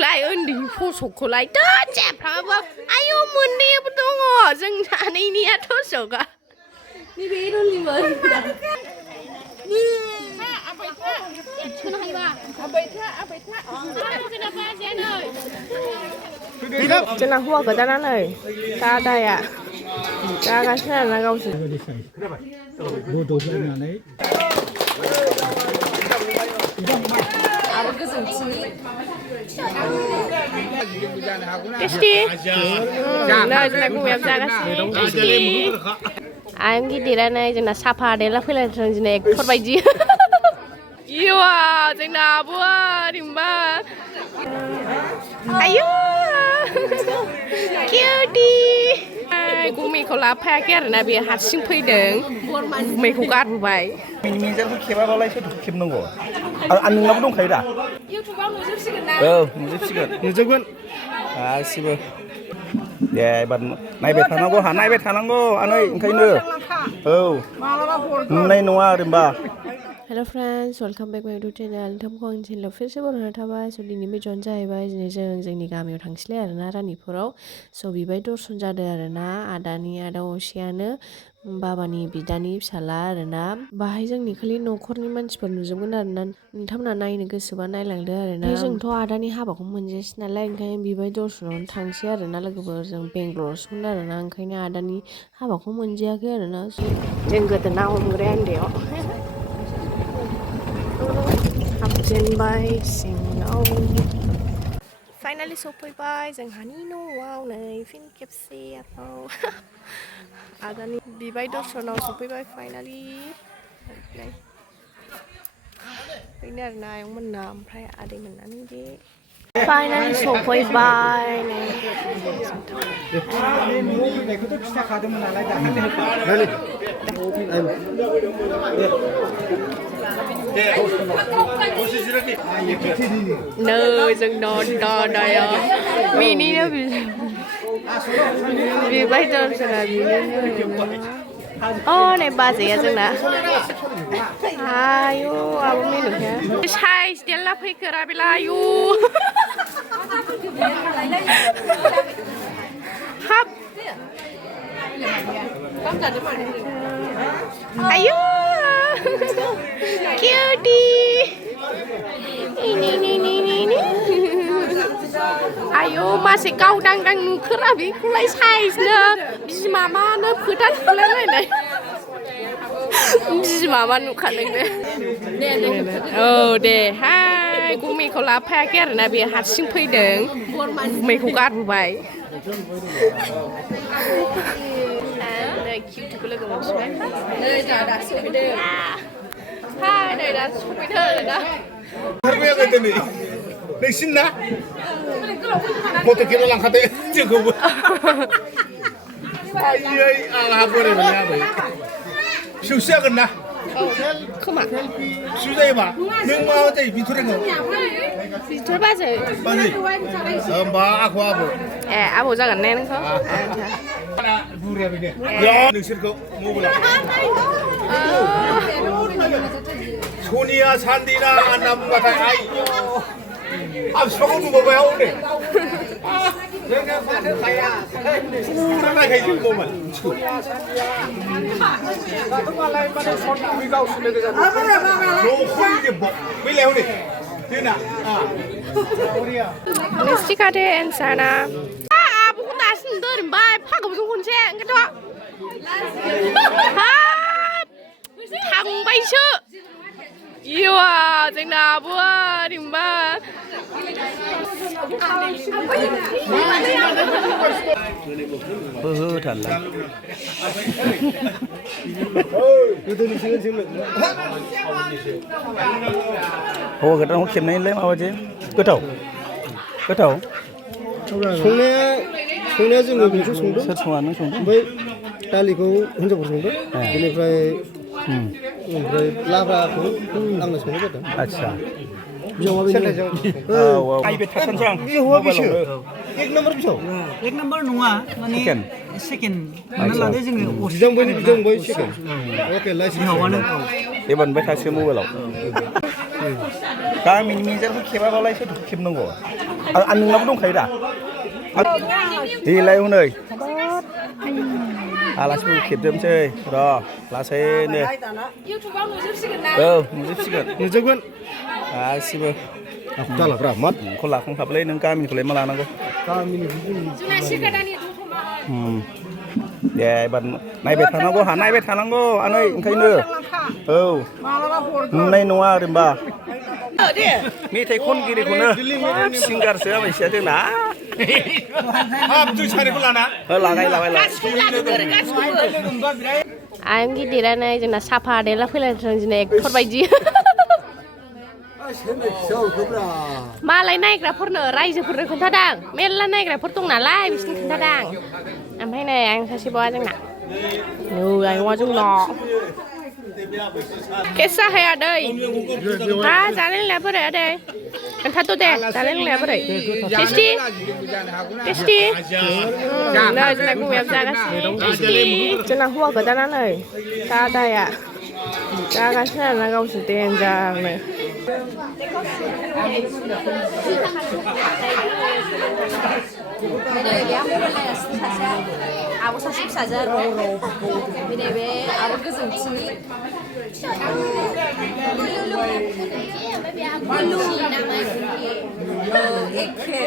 Kulai undi Tosog kulai dah cepra ayo mundi apa tunggu jeng sana ini ya Tosog ah. Ni beron ni mana? Ni. Apa itu? Kenapa iba? Apa itu? Apa itu? Kenapa sih nih? Jenah gua ke sana nih. Ada ya. Jangan sana kau sih. bodo sana nih. Tasty. Nah, jenah gua yang jaga sih. Tasty. Ayam gidiran nih jenah sapa deh lah filem jenah ekor bayi. Iya, jenah buah rimba. Ayo. Cutie. Gumi kau lapar kan? Nabi hasil payung. Gumi kau kat Bibai. Minjar kau keba balai itu keb nunggu. Anu ngapu dong kaya dah. YouTube ang nuzul sih kan? Oh, nuzul sih kan. Nuzul kan? Sih bu. Ya, ban naik bet tanang go, naik bet tanang go. Anu ingkai nu. Oh. Naik nuah rimba. Hello friends, welcome back to my YouTube channel. Thom khong chin lo फिर से बोलना था बाय so दिनै basin जाहैबाय दिनै जोंनि गामियाव थांसैलाय आरोना रानिपुराव so बिबाय दर्शन जादों आरोना आदानि आदा असेयानो बाबानि बिदानि फिसाला आरोना बाहाय जोंनि खालि न'खरनि मानसिफोर नुजोबगोन आरोना नोंथांमोना नायनो गोसोबा नायलांदो आरोना जोंथ' आदानि हाबाखौ मोनजायासै नालाय ओंखायनो बिबाय दर्शनावनो थांसै आरोना लोगोफोर जों बेंगलरावसोमोन आरोना ओंखायनो आदानि हाबाखौ मोनजायाखै आरोना जों गोदो ना हमग्राया उन्दैयाव Mwnbai singaw. Finally sopaiबाय जोंहानि न'आव नै फिन खेबसे आरोबाव आदानि बिबाय दर्शनाव सफैबाय finally बेनो आरोना आयंमोनना ओमफ्राय आदैमोनना नैबे finally सफैबाय नै बेखौथ' खिथाखादोंमोन नालाय दाखालि No, जों दाया मिनिनो बिबाय दर्शना बिनिनो नै बाजैया जोंना आयु आबो मिनुखा साइज देला फैखोरा बेला आयु हाब आयु cutie ini ayo masih kau dang nuker abi kulai size na biji mama na putan kulai lai biji mama nuker lagi oh deh hai gumi kau lapar kan nabi hasil payung gumi kau kat Bibai cute juga lagi macam Dasw video. Hai, đây Dasw video rồi đó. Harusnya kata ni. Nesin na. Foto kilo lang kata cukup. Ayy, alah boleh mana apa? Susah kan na? Kemana? Susah ya mak. Neng mau jadi fitur enggak? Fitur apa sih? Mbak aku apa? Aku jangan neng kau. Ya, nusir kau mau bilang. Sonia Sandina anak mata ayo. Abis kamu mau bayar ni? Jangan pasal saya. Sudah nak kaji momen. Satu malam pada short video sudah kerja. Lokal je bok. Bila ni? Dia nak. Mesti kade ensana. Aku tak sendur Mwnbai, pak aku pun cek, gitu. Hap, Mwnbai sih. Iya, jenah buah Mwnbai. Betul lah. Oh, kita nak kem ni leh apa je? Ketau. संनाया जोङो बेखौ संदों सोर सङा नों संदों ओमफ्राय दालिखौ हिनजावफोर संदों बेनिफ्राय लाब्राखौ आंनो संनाय जादों आच्छा बिजौआ बेनो औ आइ बे थाथानसै आं बिजौआ बेसो एक नम्बर बिजौ एक नम्बर नङा माने सेकेन्ड हमना लादो जोङो बिजौबो सेकेन्ड अके लाइसेन्स बे मोनबाय थासिगोन मबाइलाव गामिनि मेजेरखौ खेबाबालाय सोरखौ खेबनांगौ आं नोंनाबो दंखायो दा देलाय हनै आलासिफोरखौ खेबजोबनोसै र' लासैनो औ नुजोबसिगोन गासिबो जालाब्रा मा नोंखौ लाखांखाबायलै नों गामिनिखौलाय मा लानांगौ दे एबार नायबाय थानांगौ आनै ओंखायनो औ नुनाय नङा ओरैनोबा मेथाइ खनगिरिखौनो सिंगारसो जाबायसै जोंना जों सानैखौ लाना लागाय आं गिदिरानो जोंना साफा देला फैलायथों जोंना एक्टर बायदि मालाय नायग्राफोरनो रायजोफोरनो खोन्थादां मेरला नायग्राफोर दं नालाय बिसोरनो खोन्थादां ओमफ्राय नै आं सासे बावा जोंना आयंआ जोंना केसा हाया दै हा जानाय लोंनाया बोरै आदै खोन्थाथ' दे जानाय लोंनाया बोरै टेस्टि नै जोंना गुमायाबो जागासिनो टेस्टि जोंना हौवा गोदाना नै दादाया जागासिनो आरोना गावसोर देन्जारनो आब' सासे फिसाजो आरो बे आब' गोजौथिनि एखे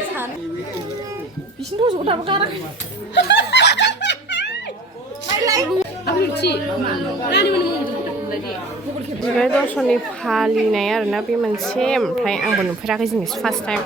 बिसिनि दज'खौ दाबो गाराखै बिबाय दर्शननि फालिनाय आरोना बे मोनसे ओमफ्राय आंबो नुफेराखै जोंनिसो फार्स्ट टाइम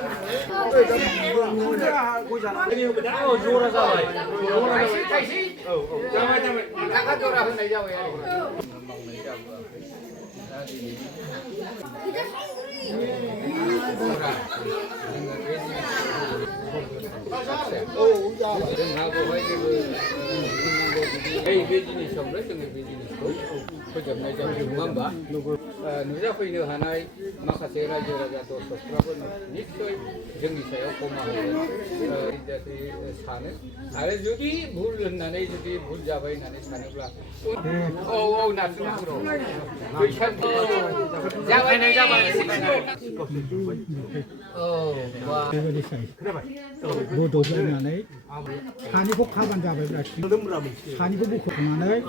बे जिनिसावनो जोङो बे जिनिसखौ फोजोबनाय जायो नङा होमबा नुजाफैनो हानाय माखासे रायजो राजा दर्शकफ्राबो निस्सय जोंनि सायाव खमा होगोन सानो आरो जुदि भुल होननानै जुदि भुल जाबाय होननानै सानोब्ला औ नारसिननांगौ बैसागु जाबायनाय जाबाय बोदो होनानै सानिखौ खाबानो जाबायब्रा सानिखौ बोखांनानै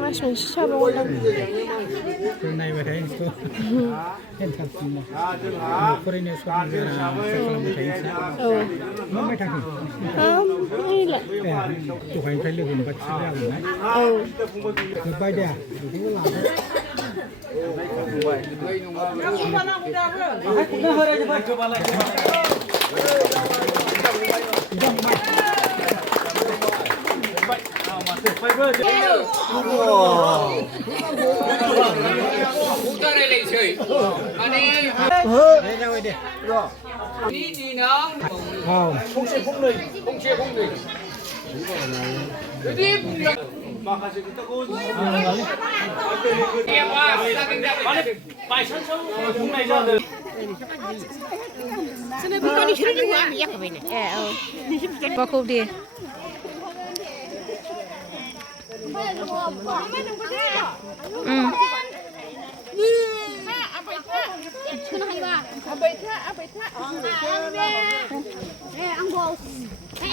मास मोनसे जाबावगोन जों नायबाय थायो न'खरैनो खालामबाय थायो मा माइ थाखो दहायनिफ्राय लोगो मोनबा थिग जागोन जोब्बाय दे बेखौबो लादो माखासे खोथाखौ बायसान्सआव बुंनाय जादों बिबानि खेरें आं याखैनो बाखौ दे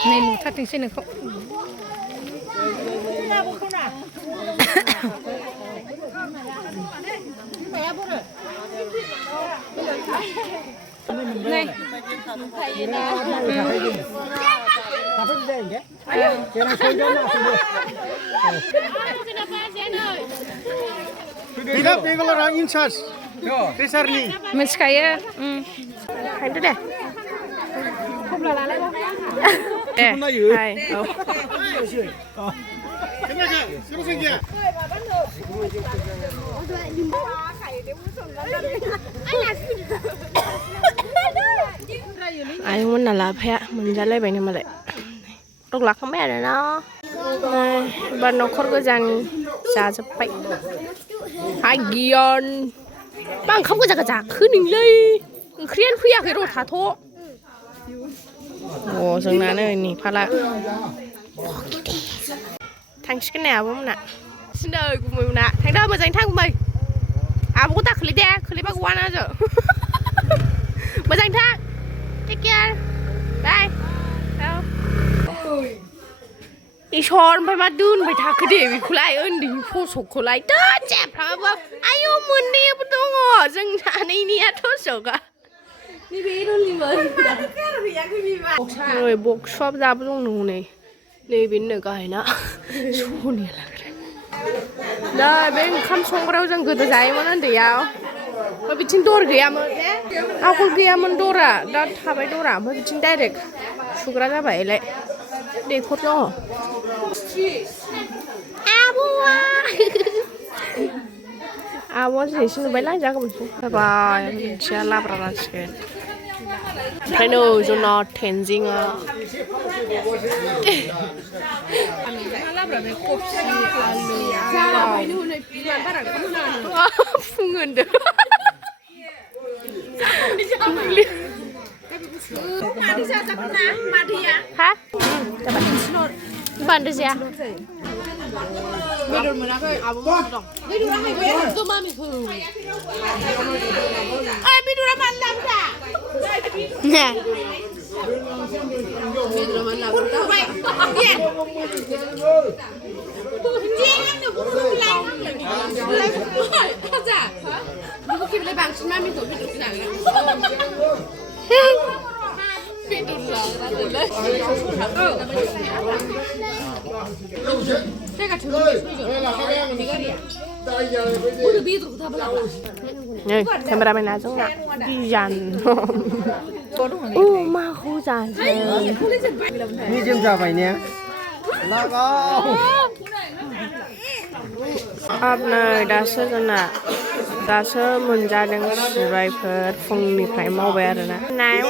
नै नुथारथोंसै नोंखौ मिथिखायो खायदो दे खबला लालाय आयंमोनना लाफाया मोनजालायबायनो मालाय रग लाखांबाय आरोना एबार न'खर गोजानि जाजोब्बाय गियान मा ओंखाम गोजा जाखो नोंलै ओंख्रियानो फैयाखै र' थाथ' जोंना नै नेफाला थांसिगोन नै आब'मोना थांगासिनो गुमैमोना थांदो मोजाङै थां गुमै आब'खौ दा खोलै दे खोलैबा गवाना जो मोजाङै थां टेक केयार बाय इसर ओमफ्राय मा दोनबाय थाखो दे बेखौलाय उन्दैनि फसकखौलाय दा जेफ्राबो आयौ मोननैयाबो दङ जों सानैनिया थसगा नै बक्सआबो दाबो दं नै नैबेनो गाहायना सनिया लाग्रा दा बे ओंखाम संग्रायाव जों गोदो जायोमोन उन्दैयाव ओमफ्राय बिथिं दर गैयामोन आवगोल गैयामोन दरा दा थाबाय दरा ओमफ्राय बिथिं डाइरेक्ट सुग्रा जाबायलाय दैखर दङ आब'आ आब'आ दिनैसो नुबाय लांजागौमोन जाबाय मिथिया लाब्रा जासिगोन ओमफ्राय नै जोंना टेनजिंआ फुङोन्दो ha bandu ya bedor monakai abu dong bedor hai bedor to mami ko ai bedor malam ta nah bedor malam ta ye jangan tuh mulai aja aku kira bangsin mami tuh bedor kita 네, 카메라맨 나중에 비잔. 마호 잔. Ni jem 잡아야 돼. 나가. आपनै दासो जोंना दासो मोनजादों सिबायफोर फुंनिफ्राय मावबाय आरोना नायाव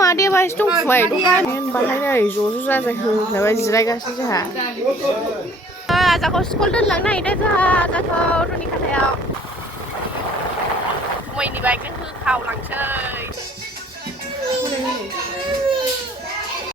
मादै बायसो दंफुबाय दखान बाहाय नै ज' जाजाय होख्लायबाय जिरायगासिनो जोंहा आजाखौ स्कुल दोनलांनो नागिरदों जोंहा आजाखौ रुनि खाथायाव मैनि बाइकजों होखावलांसै